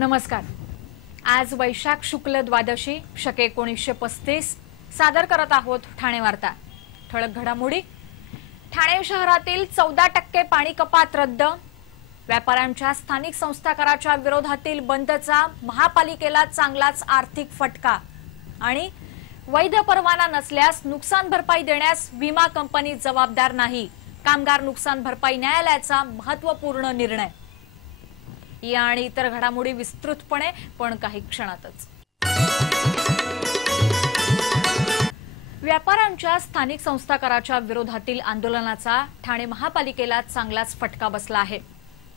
नमस्कार। आज वैशाख शुक्ल द्वादशी शके 1935 सादर करत आहोत ठाणे वार्ता। ठळक घडामोडी। ठाणे शहरातील 14% पाणी कपात रद्द। व्यापाऱ्यांच्या स्थानिक संस्था कराच्या विरोधातील बंदचा महापालिकेला चांगलाच आर्थिक फटका। आणि वैध परवाना नसल्यास नुकसान भरपाई देण्यास विमा कंपनी जबाबदार नाही। कामगार नुकसान भरपाई न्यायालयाचा महत्त्वपूर्ण निर्णय। या आणि इतर घडामोडी विस्तृतपणे पण काही क्षणातच। व्यापाऱ्यांच्या स्थानिक संस्था कराच्या विरोधातील आंदोलनाचा ठाणे महापालिकेला चांगलाच फटका बसला आहे।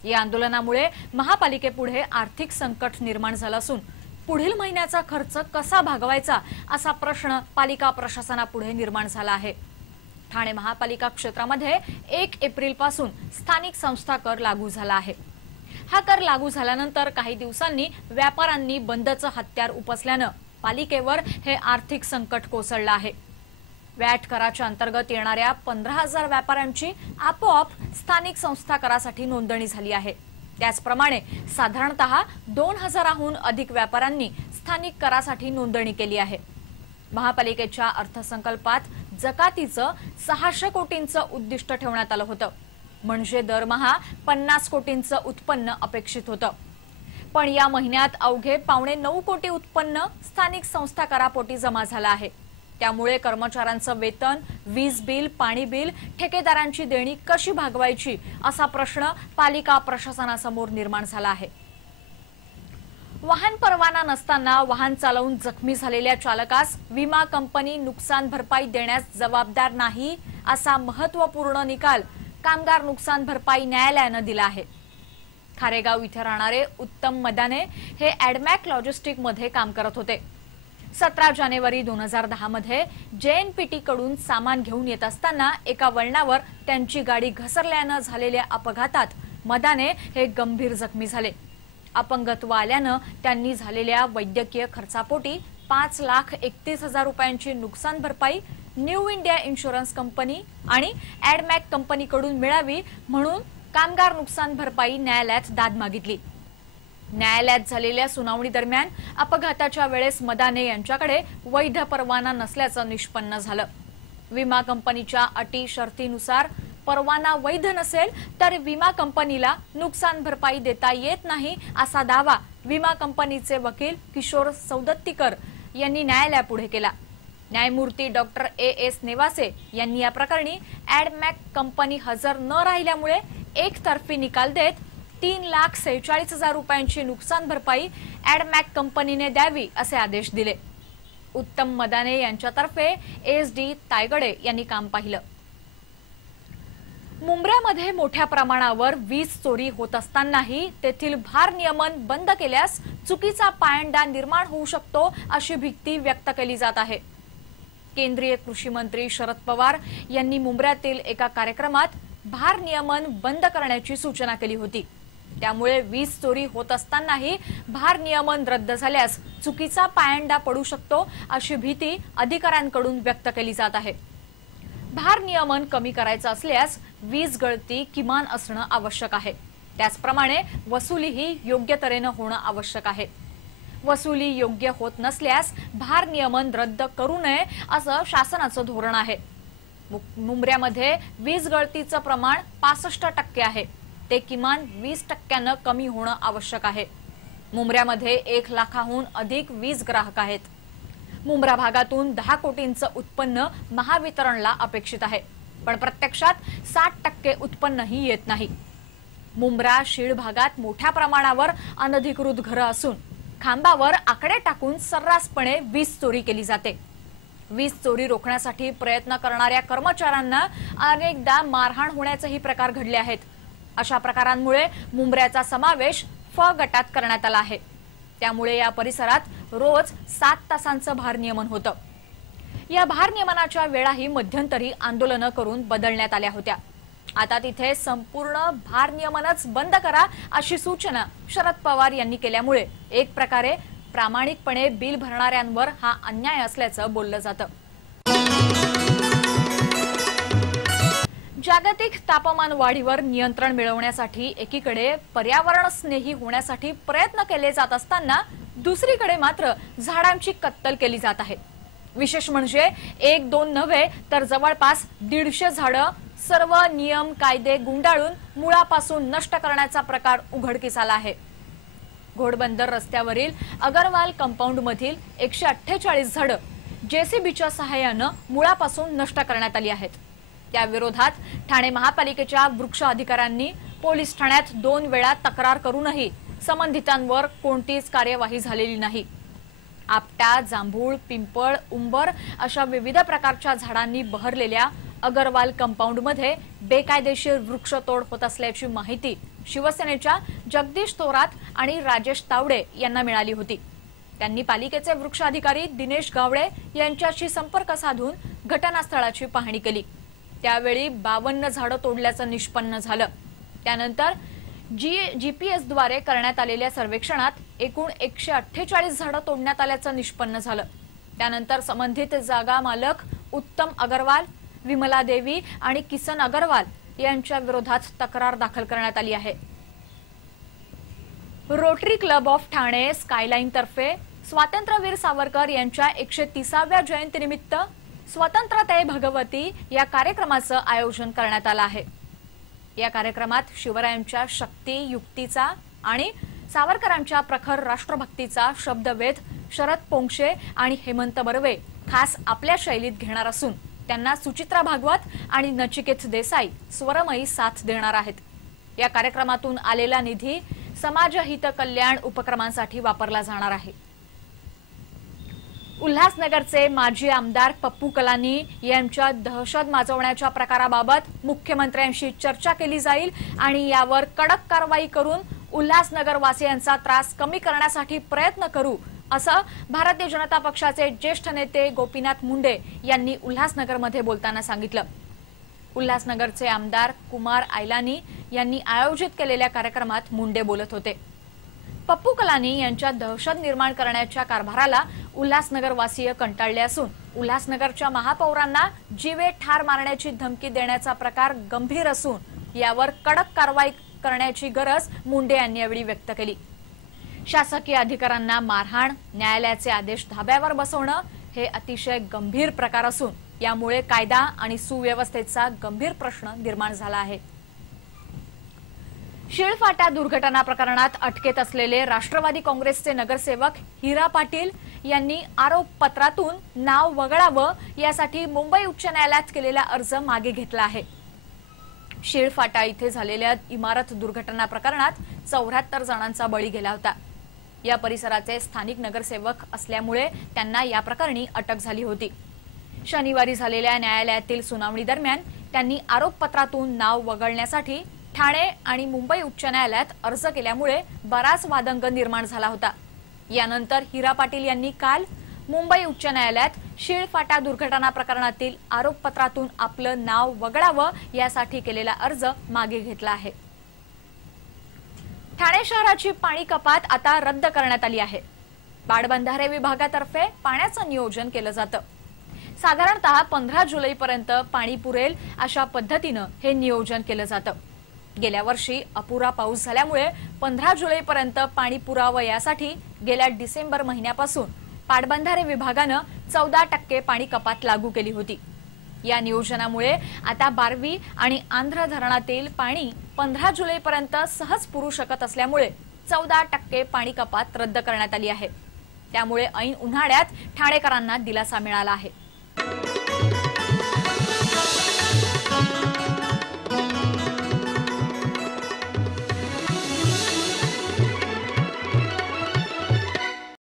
या आंदोलनामुळे महापालिकेपुढे आर्थिक संकट निर्माण झालं असून पुढील महिन्याचा खर्च कसा भागवायचा असा प्रश्न पालिका प्रशासनापुढे निर्माण झाला आहे। ठाणे महापालिका क्षेत्रामध्ये 1 एप्रिल पासून स्थानिक संस्था कर लागू झाला आहे। हा कर लागू झाल्यानंतर काही दिवसांनी व्यापाऱ्यांनी बंदचं हत्यार उपसल्यानं पालिकेवर हे आर्थिक संकट कोसळलं आहे। वॅट कराच्या अंतर्गत येणाऱ्या 15,000 व्यापाऱ्यांची आपोआप स्थानिक संस्था करासाठी नोंदणी झाली आहे। त्याचप्रमाणे साधारणतः 2,000हून अधिक व्यापाऱ्यांनी स्थानिक करासाठी नोंदणी केली आहे। महापालिकेच्या अर्थसंकल्पात जकातीचं 600 कोटींचं उद्दिष्ट ठेवण्यात आलं होतं, म्हणजे दरमहा 50 कोटींचं उत्पन्न अपेक्षित होतं। पण या महिन्यात अवघे 9.25 कोटी उत्पन्न स्थानिक संस्था करापोटी जमा झालं आहे। त्यामुळे कर्मचाऱ्यांचं वेतन, वीज बिल, पाणी बिल, ठेकेदारांची देणी कशी भागवायची असा प्रश्न पालिका प्रशासनासमोर निर्माण झाला आहे। वाहन परवाना नसताना वाहन चालवून जखमी झालेल्या चालकास विमा कंपनी नुकसान भरपाई देण्यास जबाबदार नाही असा महत्त्वपूर्ण निकाल कामगार नुकसान भरपाई न्यायालयानं दिला आहे। खारेगाव इथे राहणारे उत्तम मदाने हे ॲडमॅक लॉजिस्टिक मध्ये काम करत होते। 17 जानेवारी 2010 मध्ये JNPT कडून सामान घेऊन येत असताना एका वळणावर त्यांची गाडी घसरल्यानं झालेल्या अपघातात मदाने हे गंभीर जखमी झाले। अपंगत्व आल्यानं त्यांनी झालेल्या वैद्यकीय खर्चापोटी 5,31,000 रुपयांची नुकसान भरपाई न्यू इंडिया इन्शुरन्स कंपनी आणि ॲडमॅक कंपनीकडून मिळावी म्हणून कामगार नुकसान भरपाई न्यायालयात दाद मागितली। न्यायालयात झालेल्या सुनावणी दरम्यान अपघाताच्या वेळेस मदाने यांच्याकडे वैध परवाना नसल्याचं निष्पन्न झालं। विमा कंपनीच्या अटी शर्तीनुसार परवाना वैध नसेल तर विमा कंपनीला नुकसान भरपाई देता येत नाही असा दावा विमा कंपनीचे वकील किशोर सौदत्तीकर यांनी न्यायालयापुढे केला। न्यायमूर्ती डॉक्टर AS नेवासे यांनी या प्रकरणी ॲडमॅक कंपनी हजर न राहिल्यामुळे एकतर्फी निकाल देत 3,46,000 रुपयांची नुकसान भरपाई ॲडमॅक कंपनीने द्यावी असे आदेश दिले। उत्तम मदाने यांच्यातर्फे SD तायगडे यांनी काम पाहिलं। मुंब्र्यामध्ये मोठ्या प्रमाणावर वीज चोरी होत असतानाही तेथील भारनियमन बंद केल्यास चुकीचा पायंडा निर्माण होऊ शकतो अशी भीती व्यक्त केली जात आहे। केंद्रीय कृषी मंत्री शरद पवार यांनी मुंब्र्यातील एका कार्यक्रमात भारनियमन बंद करण्याची सूचना केली होती। त्यामुळे वीज चोरी होत असतानाही भारनियमन रद्द झाल्यास चुकीचा पायंडा पडू शकतो अशी भीती अधिकाऱ्यांकडून व्यक्त केली जात आहे। भारनियमन कमी करायचं असल्यास वीज गळती किमान असणं आवश्यक आहे। त्याचप्रमाणे वसुलीही योग्य तऱ्हेने होणं आवश्यक आहे। वसुली योग्य होत नसल्यास भारनियमन रद्द करू नये असं शासनाचं धोरण आहे। मुंब्र्यामध्ये वीज गळतीचं प्रमाण 65% आहे, ते किमान 20% कमी होणं आवश्यक आहे। मुंब्र्यामध्ये 1 लाखाहून अधिक वीज ग्राहक आहेत। मुंब्रा भागातून 10 कोटींचं उत्पन्न महावितरणला अपेक्षित आहे, पण प्रत्यक्षात 60% उत्पन्नही येत नाही। मुंब्रा शीळ भागात मोठ्या प्रमाणावर अनधिकृत घरं असून खांबावर आकडे टाकून सर्रासपणे वीज चोरी केली जाते। वीज चोरी रोखण्यासाठी प्रयत्न करणाऱ्या कर्मचाऱ्यांना अनेकदा मारहाण होण्याचेही प्रकार घडले आहेत। अशा प्रकारांमुळे मुंब्र्याचा समावेश फ गटात करण्यात आला आहे। त्यामुळे या परिसरात रोज 7 तासांचं भारनियमन होतं। या भारनियमनाच्या वेळाही मध्यंतरी आंदोलनं करून बदलण्यात आल्या होत्या। आता तिथे संपूर्ण भारनियमनच बंद करा अशी सूचना शरद पवार यांनी केल्यामुळे एक प्रकारे प्रामाणिकपणे बिल भरणाऱ्यांवर हा अन्याय असल्याचं बोललं जातं। जागतिक तापमान वाढीवर नियंत्रण मिळवण्यासाठी एकीकडे पर्यावरण स्नेही होण्यासाठी प्रयत्न केले जात असताना दुसरीकडे मात्र झाडांची कत्तल केली जात आहे। विशेष म्हणजे एक दोन नव्हे तर जवळपास 150 झाडं सर्व नियम कायदे गुंडाळून मुळापासून नष्ट करण्याचा प्रकार उघडकीस आला आहे। घोडबंदर रस्त्यावरील अगरवाल कंपाऊंड मधील 148 झाडं जेसीबीच्या सहाय्याने मुळापासून नष्ट करण्यात आली आहेत। त्या विरोधात ठाणे महापालिकेच्या वृक्ष अधिकाऱ्यांनी पोलीस ठाण्यात 2 वेळा तक्रार करूनही संबंधितांवर कोणतीच कार्यवाही झालेली नाही। आपटा, जांभूळ, पिंपळ, उंबर अशा विविध प्रकारच्या झाडांनी बहरलेल्या अगरवाल कंपाऊंड मध्ये बेकायदेशीर वृक्षतोड होत असल्याची माहिती शिवसेनेच्या जगदीश थोरात आणि राजेश तावडे यांना मिळाली होती। त्यांनी पालिकेचे वृक्ष अधिकारी दिनेश गावडे यांच्याशी संपर्क साधून घटनास्थळाची पाहणी केली। त्यावेळी 52 झाडं तोडल्याचं निष्पन्न झालं। त्यानंतर जीपीएस द्वारे करण्यात आलेल्या सर्वेक्षणात एकूण 148 झाडं तोडण्यात आल्याचं निष्पन्न झालं। त्यानंतर संबंधित जागा मालक उत्तम अगरवाल, विमला देवी आणि किसन अगरवाल यांच्या विरोधात तक्रार दाखल करण्यात आली आहे। Rotary club of Thane skyline तर्फे स्वातंत्र्यवीर सावरकर यांच्या 130व्या जयंतीनिमित्त स्वतंत्रते भगवती या कार्यक्रमाचं आयोजन करण्यात आलं आहे। या कार्यक्रमात शिवरायांच्या शक्ती युक्तीचा आणि सावरकरांच्या प्रखर राष्ट्रभक्तीचा शब्दवेध शरद पोंक्षे आणि हेमंत बर्वे खास आपल्या शैलीत घेणार असून त्यांना सुचित्रा भागवत आणि नचिकेत देसाई स्वरमयी साथ देणार आहेत। या कार्यक्रमातून आलेला निधी समाजहित कल्याण उपक्रमांसाठी वापरला जाणार आहे। उल्हासनगरचे माजी आमदार पप्पू कलानी यांच्या दहशत माजवण्याच्या प्रकाराबाबत मुख्यमंत्र्यांशी चर्चा केली जाईल आणि यावर कडक कारवाई करून उल्हासनगर वासियांचा त्रास कमी करण्यासाठी प्रयत्न करू असं भारतीय जनता पक्षाचे ज्येष्ठ नेते गोपीनाथ मुंडे यांनी उल्हासनगरमध्ये बोलताना सांगितलं। उल्हासनगरचे आमदार कुमार आयलानी यांनी आयोजित केलेल्या कार्यक्रमात मुंडे बोलत होते। पप्पू कलानी यांच्या दहशत निर्माण करण्याच्या कारभाराला उल्हासनगरवासीय कंटाळले असून उल्हासनगरच्या महापौरांना जीवे ठार मारण्याची धमकी देण्याचा प्रकार गंभीर असून यावर कडक कारवाई करण्याची गरज मुंडे यांनी यावेळी व्यक्त केली। शासकीय अधिकाऱ्यांना मारहाण, न्यायालयाचे आदेश धाब्यावर बसवणं हे अतिशय गंभीर प्रकार असून यामुळे कायदा आणि सुव्यवस्थेचा गंभीर प्रश्न निर्माण झाला आहे। शिळफाटा दुर्घटना प्रकरणात अटकेत असलेले राष्ट्रवादी काँग्रेसचे नगरसेवक हिरा पाटील यांनी आरोप पत्रातून नाव वगळावं यासाठी मुंबई उच्च न्यायालयात केलेला अर्ज मागे घेतला आहे। शिळफाटा इथे झालेल्या इमारत दुर्घटना प्रकरणात 74 जणांचा बळी गेला होता। या परिसराचे स्थानिक नगरसेवक असल्यामुळे त्यांना या प्रकरणी अटक झाली होती। शनिवारी झालेल्या न्यायालयातील सुनावणी दरम्यान त्यांनी आरोपपत्रातून नाव वगळण्यासाठी ठाणे आणि मुंबई उच्च न्यायालयात अर्ज केल्यामुळे बराच वादंग निर्माण झाला होता। यानंतर हिरा पाटील यांनी काल मुंबई उच्च न्यायालयात शिळफाटा दुर्घटना प्रकरणातील आरोपपत्रातून आपलं नाव वगळावं यासाठी केलेला अर्ज मागे घेतला आहे। ठाणे शहराची पाणी कपात आता रद्द करण्यात आली आहे। पाटबंधारे विभागातर्फे पाण्याचं नियोजन केलं जातं। साधारणतः 15 जुलैपर्यंत पाणी पुरेल अशा पद्धतीनं हे नियोजन केलं जातं। गेल्या वर्षी अपुरा पाऊस झाल्यामुळे 15 जुलैपर्यंत पाणी पुरावं यासाठी गेल्या डिसेंबर महिन्यापासून पाटबंधारे विभागानं 14% पाणी कपात लागू केली होती। या नियोजनामुळे आता बारवी आणि आंध्र धरणातील पाणी 15 जुलैपर्यंत सहज पुरू शकत असल्यामुळे 14% पाणी कपात रद्द करण्यात आली आहे। त्यामुळे ऐन उन्हाळ्यात ठाणेकरांना दिलासा मिळाला आहे।